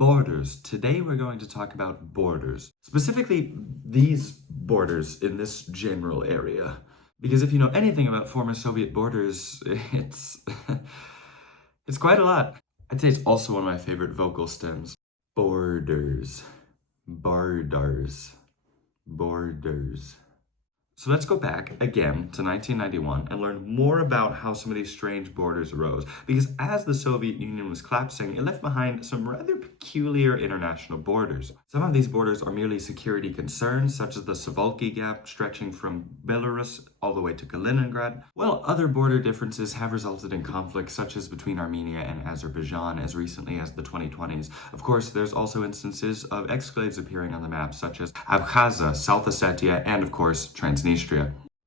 Borders. Today we're going to talk about borders. Specifically, these borders in this general area. Because if you know anything about former Soviet borders, it's it's quite a lot. I'd say it's also one of my favorite vocal stems. Borders. Borders. Borders. So let's go back again to 1991 and learn more about how some of these strange borders arose. Because as the Soviet Union was collapsing, it left behind some rather peculiar international borders. Some of these borders are merely security concerns, such as the Suwalki Gap stretching from Belarus all the way to Kaliningrad, while other border differences have resulted in conflicts such as between Armenia and Azerbaijan as recently as the 2020s. Of course, there's also instances of exclaves appearing on the map, such as Abkhazia, South Ossetia, and of course, Transnistria.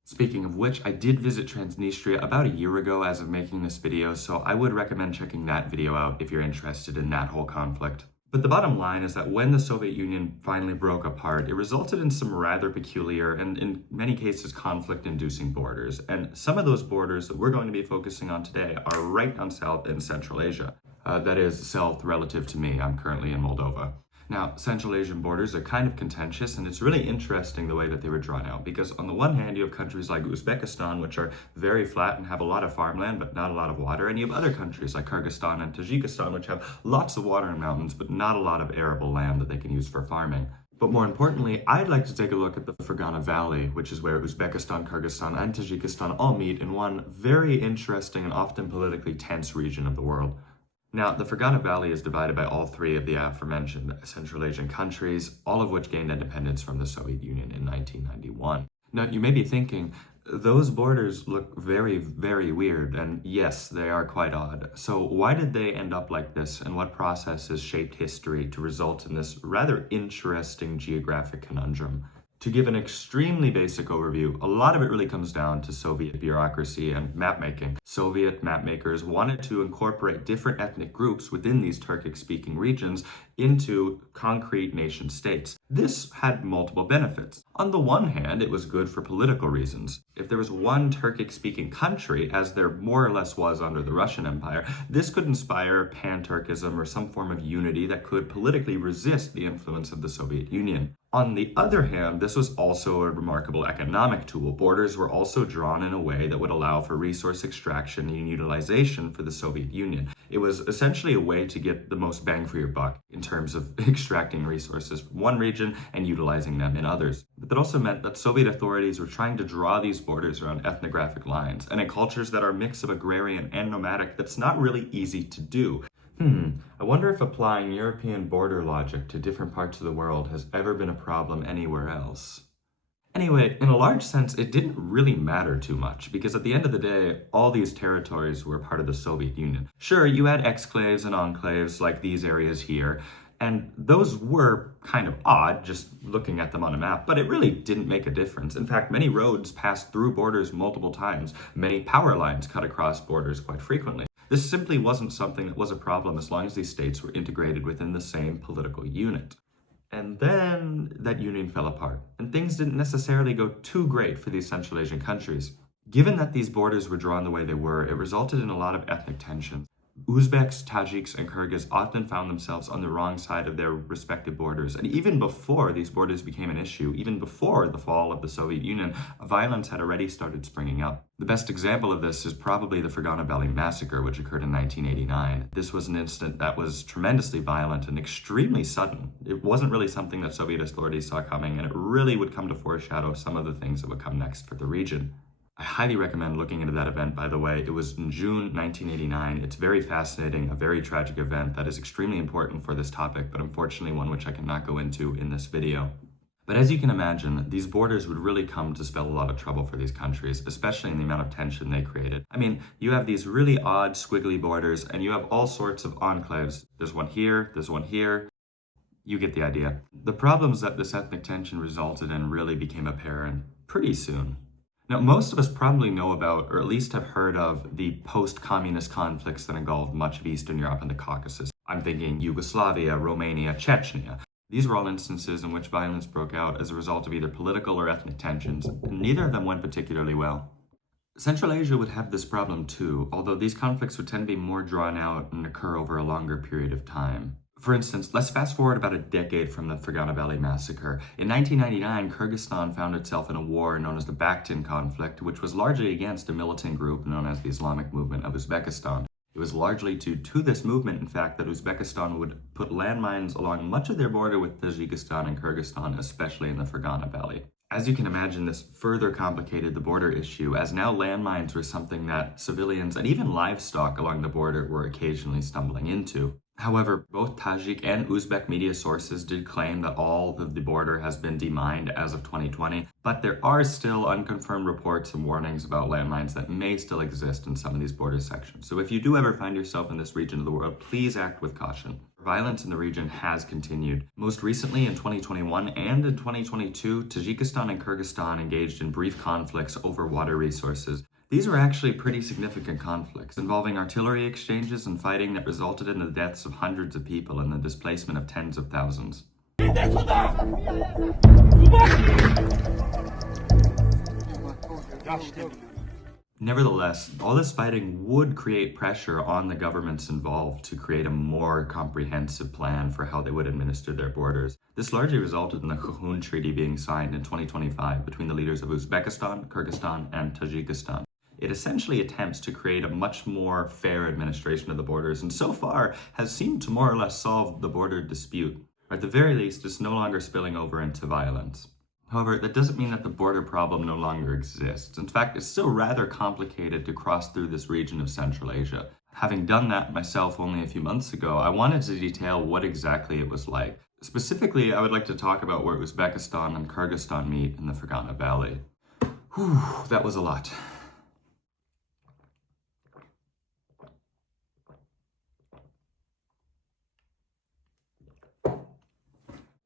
Speaking of which, I did visit Transnistria about a year ago as of making this video, so I would recommend checking that video out if you're interested in that whole conflict. But the bottom line is that when the Soviet Union finally broke apart, it resulted in some rather peculiar and in many cases conflict-inducing borders. And some of those borders that we're going to be focusing on today are right down south in Central Asia. That is south relative to me. I'm currently in Moldova. Now, Central Asian borders are kind of contentious, and it's really interesting the way that they were drawn out, because on the one hand, you have countries like Uzbekistan, which are very flat and have a lot of farmland, but not a lot of water, and you have other countries like Kyrgyzstan and Tajikistan, which have lots of water and mountains, but not a lot of arable land that they can use for farming. But more importantly, I'd like to take a look at the Fergana Valley, which is where Uzbekistan, Kyrgyzstan, and Tajikistan all meet in one very interesting and often politically tense region of the world. Now, the Fergana Valley is divided by all three of the aforementioned Central Asian countries, all of which gained independence from the Soviet Union in 1991. Now, you may be thinking, those borders look very, very weird, and yes, they are quite odd. So why did they end up like this, and what processes shaped history to result in this rather interesting geographic conundrum? To give an extremely basic overview, a lot of it really comes down to Soviet bureaucracy and mapmaking. Soviet mapmakers wanted to incorporate different ethnic groups within these Turkic-speaking regions into concrete nation states. This had multiple benefits. On the one hand, it was good for political reasons. If there was one Turkic-speaking country, as there more or less was under the Russian Empire, this could inspire pan-Turkism or some form of unity that could politically resist the influence of the Soviet Union. On the other hand, this was also a remarkable economic tool. Borders were also drawn in a way that would allow for resource extraction and utilization for the Soviet Union. It was essentially a way to get the most bang for your buck in terms of extracting resources from one region and utilizing them in others. But that also meant that Soviet authorities were trying to draw these borders around ethnographic lines, and in cultures that are a mix of agrarian and nomadic, that's not really easy to do. I wonder if applying European border logic to different parts of the world has ever been a problem anywhere else. Anyway, in a large sense, it didn't really matter too much, because at the end of the day, all these territories were part of the Soviet Union. Sure, you had exclaves and enclaves like these areas here, and those were kind of odd, just looking at them on a map, but it really didn't make a difference. In fact, many roads passed through borders multiple times. Many power lines cut across borders quite frequently. This simply wasn't something that was a problem as long as these states were integrated within the same political unit. And then that union fell apart, and things didn't necessarily go too great for these Central Asian countries. Given that these borders were drawn the way they were, it resulted in a lot of ethnic tension. Uzbeks, Tajiks, and Kyrgyz often found themselves on the wrong side of their respective borders, and even before these borders became an issue, even before the fall of the Soviet Union, violence had already started springing up. The best example of this is probably the Fergana Valley massacre, which occurred in 1989. This was an incident that was tremendously violent and extremely sudden. It wasn't really something that Soviet authorities saw coming, and it really would come to foreshadow some of the things that would come next for the region. I highly recommend looking into that event, by the way. It was in June 1989. It's very fascinating, a very tragic event that is extremely important for this topic, but unfortunately one which I cannot go into in this video. But as you can imagine, these borders would really come to spell a lot of trouble for these countries, especially in the amount of tension they created. I mean, you have these really odd, squiggly borders, and you have all sorts of enclaves. There's one here, there's one here. You get the idea. The problems that this ethnic tension resulted in really became apparent pretty soon. Now, most of us probably know about, or at least have heard of, the post-communist conflicts that engulfed much of Eastern Europe and the Caucasus. I'm thinking Yugoslavia, Romania, Chechnya. These were all instances in which violence broke out as a result of either political or ethnic tensions, and neither of them went particularly well. Central Asia would have this problem too, although these conflicts would tend to be more drawn out and occur over a longer period of time. For instance, let's fast forward about a decade from the Fergana Valley massacre. In 1999, Kyrgyzstan found itself in a war known as the Bakhtin conflict, which was largely against a militant group known as the Islamic Movement of Uzbekistan. It was largely due to this movement, in fact, that Uzbekistan would put landmines along much of their border with Tajikistan and Kyrgyzstan, especially in the Fergana Valley. As you can imagine, this further complicated the border issue, as now landmines were something that civilians and even livestock along the border were occasionally stumbling into. However, both Tajik and Uzbek media sources did claim that all of the border has been demined as of 2020, but there are still unconfirmed reports and warnings about landmines that may still exist in some of these border sections. So if you do ever find yourself in this region of the world, please act with caution. Violence in the region has continued. Most recently in 2021 and in 2022, Tajikistan and Kyrgyzstan engaged in brief conflicts over water resources. These were actually pretty significant conflicts, involving artillery exchanges and fighting that resulted in the deaths of hundreds of people and the displacement of tens of thousands. Nevertheless, all this fighting would create pressure on the governments involved to create a more comprehensive plan for how they would administer their borders. This largely resulted in the Khokun Treaty being signed in 2025 between the leaders of Uzbekistan, Kyrgyzstan, and Tajikistan. It essentially attempts to create a much more fair administration of the borders, and so far has seemed to more or less solve the border dispute. At the very least, it's no longer spilling over into violence. However, that doesn't mean that the border problem no longer exists. In fact, it's still rather complicated to cross through this region of Central Asia. Having done that myself only a few months ago, I wanted to detail what exactly it was like. Specifically, I would like to talk about where Uzbekistan and Kyrgyzstan meet in the Fergana Valley. Whew, that was a lot.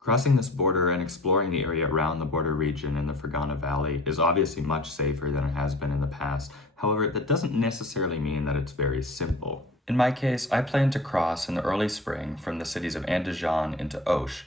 Crossing this border and exploring the area around the border region in the Fergana Valley is obviously much safer than it has been in the past. However, that doesn't necessarily mean that it's very simple. In my case, I planned to cross in the early spring from the cities of Andijan into Osh,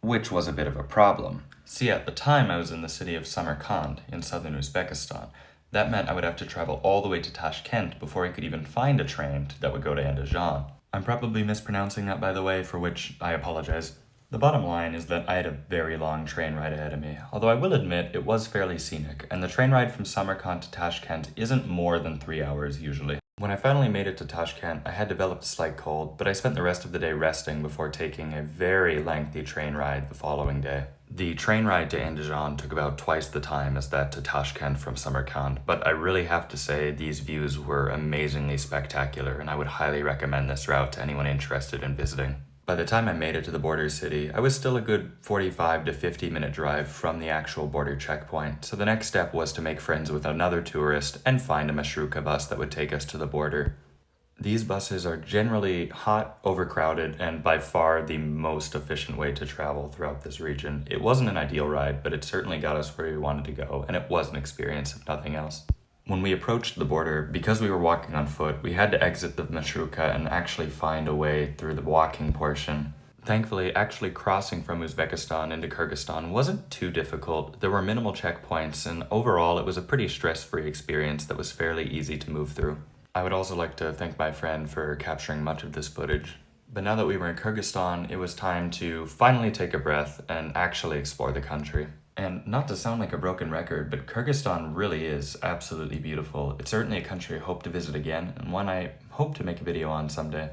which was a bit of a problem. See, at the time I was in the city of Samarkand in southern Uzbekistan. That meant I would have to travel all the way to Tashkent before I could even find a train that would go to Andijan. I'm probably mispronouncing that, by the way, for which I apologize. The bottom line is that I had a very long train ride ahead of me, although I will admit it was fairly scenic, and the train ride from Samarkand to Tashkent isn't more than 3 hours usually. When I finally made it to Tashkent, I had developed a slight cold, but I spent the rest of the day resting before taking a very lengthy train ride the following day. The train ride to Andijan took about twice the time as that to Tashkent from Samarkand, but I really have to say these views were amazingly spectacular, and I would highly recommend this route to anyone interested in visiting. By the time I made it to the border city, I was still a good 45 to 50 minute drive from the actual border checkpoint, so the next step was to make friends with another tourist and find a marshrutka bus that would take us to the border. These buses are generally hot, overcrowded, and by far the most efficient way to travel throughout this region. It wasn't an ideal ride, but it certainly got us where we wanted to go, and it was an experience if nothing else. When we approached the border, because we were walking on foot, we had to exit the marshrutka and actually find a way through the walking portion. Thankfully, actually crossing from Uzbekistan into Kyrgyzstan wasn't too difficult. There were minimal checkpoints, and overall it was a pretty stress-free experience that was fairly easy to move through. I would also like to thank my friend for capturing much of this footage. But now that we were in Kyrgyzstan, it was time to finally take a breath and actually explore the country. And not to sound like a broken record, but Kyrgyzstan really is absolutely beautiful. It's certainly a country I hope to visit again, and one I hope to make a video on someday.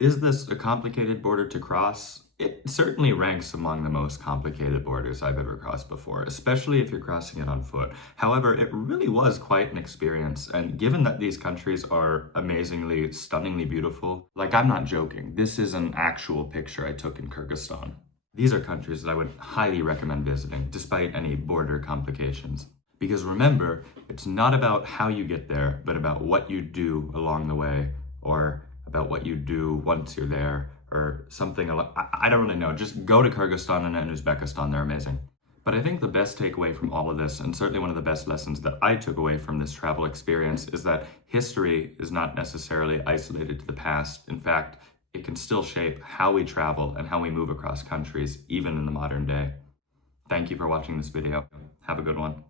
Is this a complicated border to cross? It certainly ranks among the most complicated borders I've ever crossed before, especially if you're crossing it on foot. However, it really was quite an experience, and given that these countries are amazingly, stunningly beautiful, like I'm not joking, this is an actual picture I took in Kyrgyzstan. These are countries that I would highly recommend visiting, despite any border complications. Because remember, it's not about how you get there, but about what you do along the way, or about what you do once you're there, or something. I don't really know. Just go to Kyrgyzstan and Uzbekistan, they're amazing. But I think the best takeaway from all of this, and certainly one of the best lessons that I took away from this travel experience, is that history is not necessarily isolated to the past. In fact, it can still shape how we travel and how we move across countries, even in the modern day. Thank you for watching this video. Have a good one.